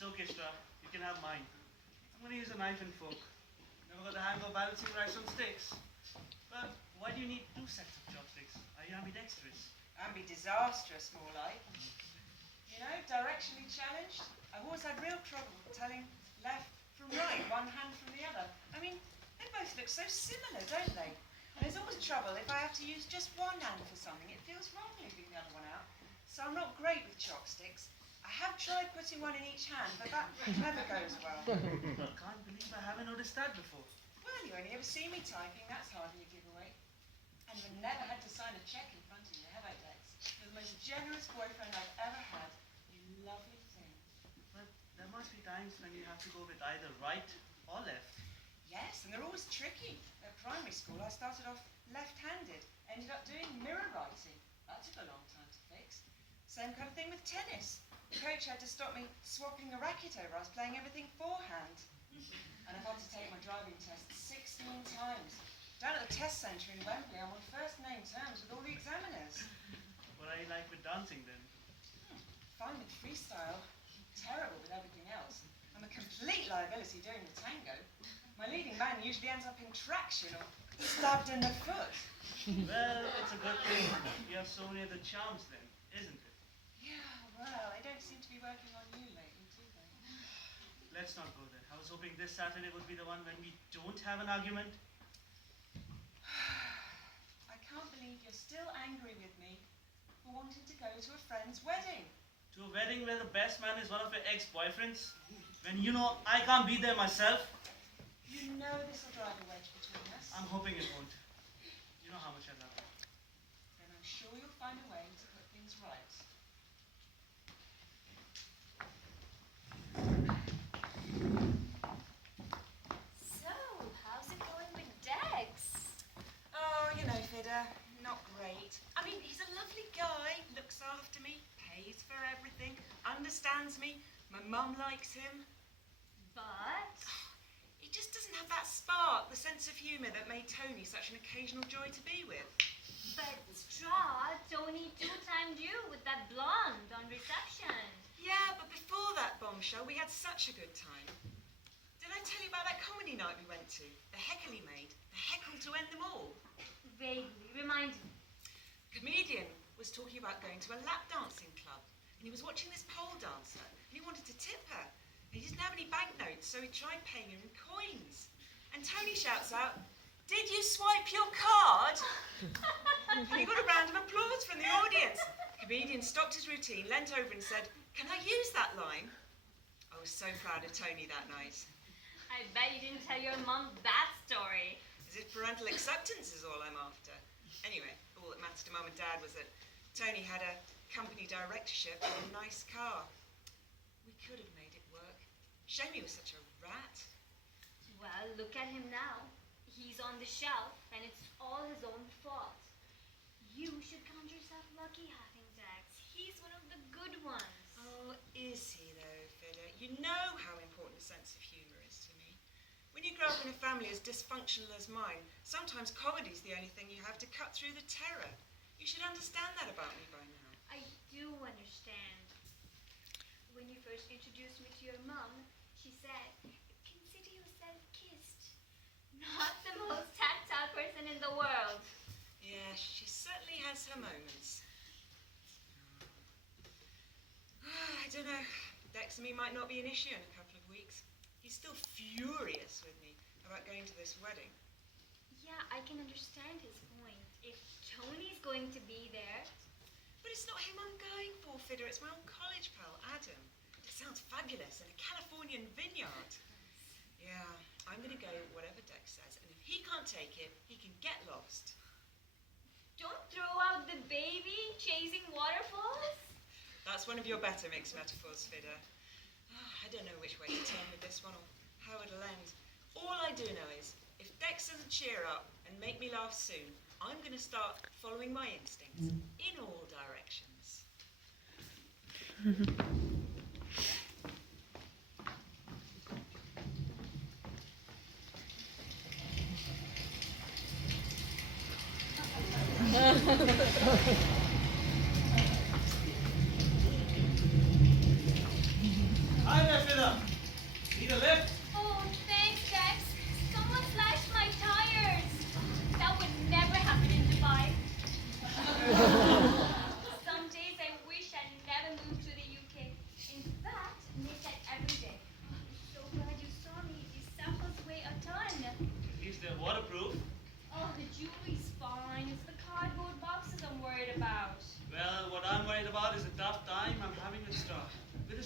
It's okay, Stra. You can have mine. I'm going to use a knife and fork. Never got the hang of balancing rice on sticks. But why do you need two sets of chopsticks? Are you ambidextrous? Ambidisastrous, more like. You know, directionally challenged. I've always had real trouble telling left from right, one hand from the other. I mean, they both look so similar, don't they? And there's always trouble if I have to use just one hand for something. It feels wrong leaving the other one out. So I'm not great with chopsticks. I have tried putting one in each hand, but that never goes well. I can't believe I haven't noticed that before. Well, you only ever see me typing. That's hardly a giveaway. And I've never had to sign a cheque in front of you, have I, Dex? You're the most generous boyfriend I've ever had. You lovely thing. But there must be times when you have to go with either right or left. Yes, and they're always tricky. At primary school, I started off left-handed. Ended up doing mirror writing. That took a long time to fix. Same kind of thing with tennis. The coach had to stop me swapping the racket over. I was playing everything forehand. And I've had to take my driving test 16 times. Down at the test centre in Wembley, I'm on first-name terms with all the examiners. What are you like with dancing then? Fine with freestyle, terrible with everything else. I'm a complete liability doing the tango. My leading man usually ends up in traction or stabbed in the foot. Well, it's a good thing. You have so many other charms then, isn't it? Yeah, well, they don't seem to be working on you lately, do they? Let's not go there. I was hoping this Saturday would be the one when we don't have an argument. I can't believe you're still angry with me for wanting to go to a friend's wedding. To a wedding where the best man is one of your ex-boyfriends? When you know I can't be there myself? You know this will drive a wedge between us. I'm hoping it won't. You know how much I love you. Then I'm sure you'll find a way to put things right. So, how's it going with Dex? Oh, you know, Fida, not great. I mean, he's a lovely guy, looks after me, pays for everything, understands me. My mum likes him. But He just doesn't have that spark, the sense of humour that made Tony such an occasional joy to be with. Stra, Tony two-timed you with that blonde on reception. Yeah, but before that bombshell, we had such a good time. Did I tell you about that comedy night we went to? The heckle he made. The heckle to end them all. Vaguely, remind me. Comedian was talking about going to a lap dancing club. And he was watching this pole dancer. And he wanted to tip her. And he didn't have any banknotes, so he tried paying her in coins. And Tony shouts out, "Did you swipe your card?" And he got a round of applause from the audience. The comedian stopped his routine, leant over and said, "Can I use that line?" I was so proud of Tony that night. I bet you didn't tell your mom that story. As if parental acceptance is all I'm after. Anyway, all that mattered to Mum and Dad was that Tony had a company directorship and a nice car. We could have made it work. Shame he was such a rat. Well, look at him now. He's on the shelf, and it's all his own fault. You should count yourself lucky having Dex. He's one of the good ones. Oh, is he though, Fida? You know how important a sense of humour is to me. When you grow up in a family as dysfunctional as mine, sometimes comedy's the only thing you have to cut through the terror. You should understand that about me by now. I do understand. When you first introduced me to your mom, she said, "Consider yourself kissed." Not the most tactile person in the world. Yeah, she certainly has her moments. I don't know. Dex and me might not be an issue in a couple of weeks. He's still furious with me about going to this wedding. Yeah, I can understand his point. If Tony's going to be there, But it's not him I'm going for, Fida. It's my old college pal, Adam. It sounds fabulous in a Californian vineyard. Yeah, I'm going to go whatever Dex says. And if he can't take it, he can get lost. don't throw out the baby chasing waterfalls. That's one of your better mixed metaphors, Fida. I don't know which way to turn with this one or how it'll end. All I do know is, if Dex doesn't cheer up and make me laugh soon, I'm going to start following my instincts in all directions. Hi there, Fida.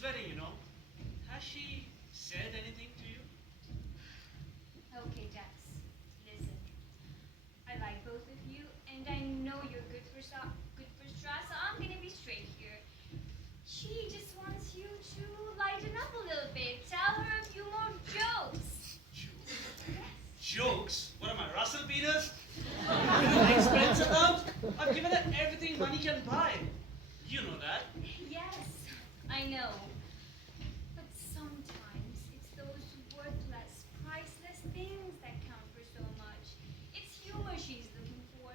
Whose wedding, you know? Has she said anything to you? Okay, Dex. Listen. I like both of you, and I know you're good for Stra, so I'm gonna be straight here. She just wants you to lighten up a little bit. Tell her a few more jokes. Yes. Jokes? What am I, Russell Peters? Expense account? I've given her everything money can buy. You know that. Yes, I know. But sometimes it's those worthless, priceless things that count for so much. It's humor she's looking for.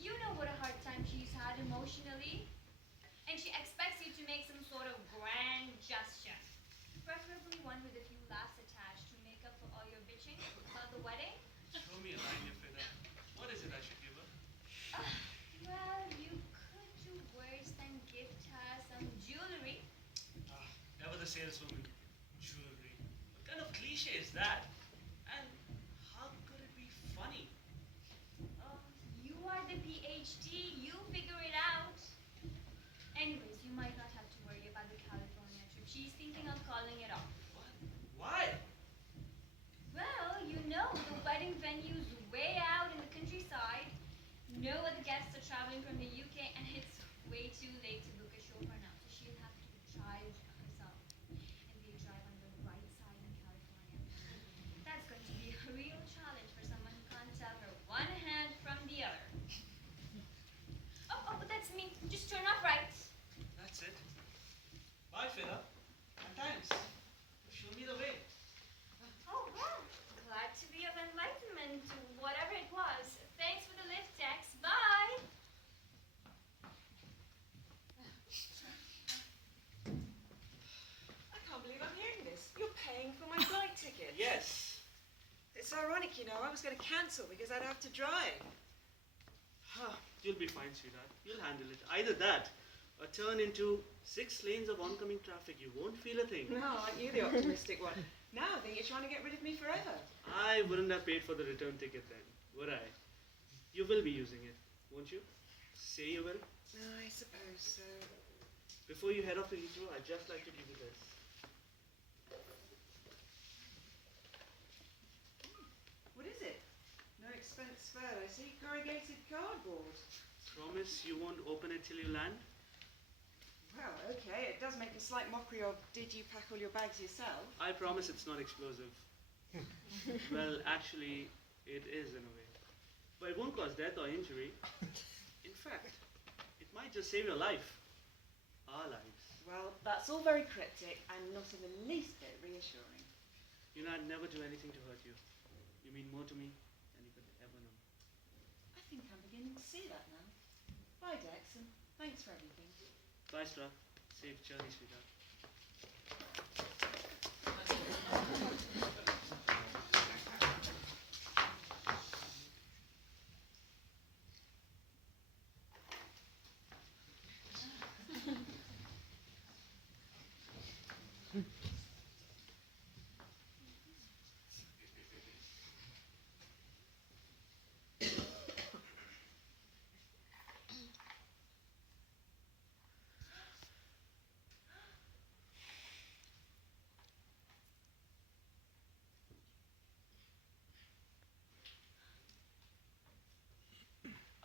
You know what a hard time she's had emotionally. And she expects you to make some sort of grand gesture. Preferably one with a few laughs attached to make up for all your bitching about the wedding. Show me a line, Fida. What is it I should give her? Well, you could do worse than gift her some jewelry. Ever the saleswoman. Jewelry. What kind of cliche is that? And how could it be funny? You are the PhD. You figure it out. Anyways, you might not have to worry about the California trip. She's thinking of calling it off. What? Why? Well, you know, the wedding venue's way out in the countryside. No other guests are traveling from the UK, and it's way too late to book a chauffeur now, so she'll have to drive herself. And they drive on the right side in California. That's going to be a real challenge for someone who can't tell her one hand from the other. Oh, but that's me. Just turn off right. That's it. Bye, Fida. And thanks. Show me the way. Oh, well, glad to be of enlightenment to whatever it was. Thanks for the lift, Dex. Bye. I can't believe I'm hearing this. You're paying for my flight ticket. Yes. It's ironic, you know. I was going to cancel because I'd have to drive. You'll be fine, sweetheart. You'll handle it. Either that, or turn into 6 lanes of oncoming traffic. You won't feel a thing. No, aren't you the optimistic one? Now I think you're trying to get rid of me forever. I wouldn't have paid for the return ticket then, would I? You will be using it, won't you? Say you will. I suppose so. Before you head off to Heathrow, I'd just like to give you this. What is it? No expense spared. I see corrugated cardboard. Promise you won't open it till you land? Well, okay. It does make a slight mockery of, did you pack all your bags yourself? I promise it's not explosive. Well, actually, it is in a way. But it won't cause death or injury. In fact, it might just save your life. Our lives. Well, that's all very cryptic and not in the least bit reassuring. You know, I'd never do anything to hurt you. You mean more to me than you could ever know. I think I'm beginning to see that now. Bye, Dex, and thanks for everything. Bye, Stra. Safe journey, sweetheart.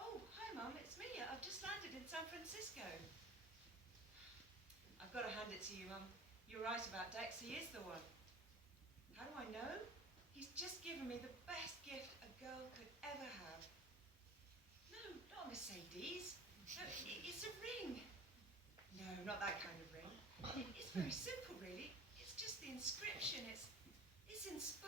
Oh, hi, Mum. It's me. I've just landed in San Francisco. I've got to hand it to you, Mum. You're right about Dex. He is the one. How do I know? He's just given me the best gift a girl could ever have. No, not a Mercedes. No, it's a ring. No, not that kind of ring. It's very simple, really. It's just the inscription. It's inspired.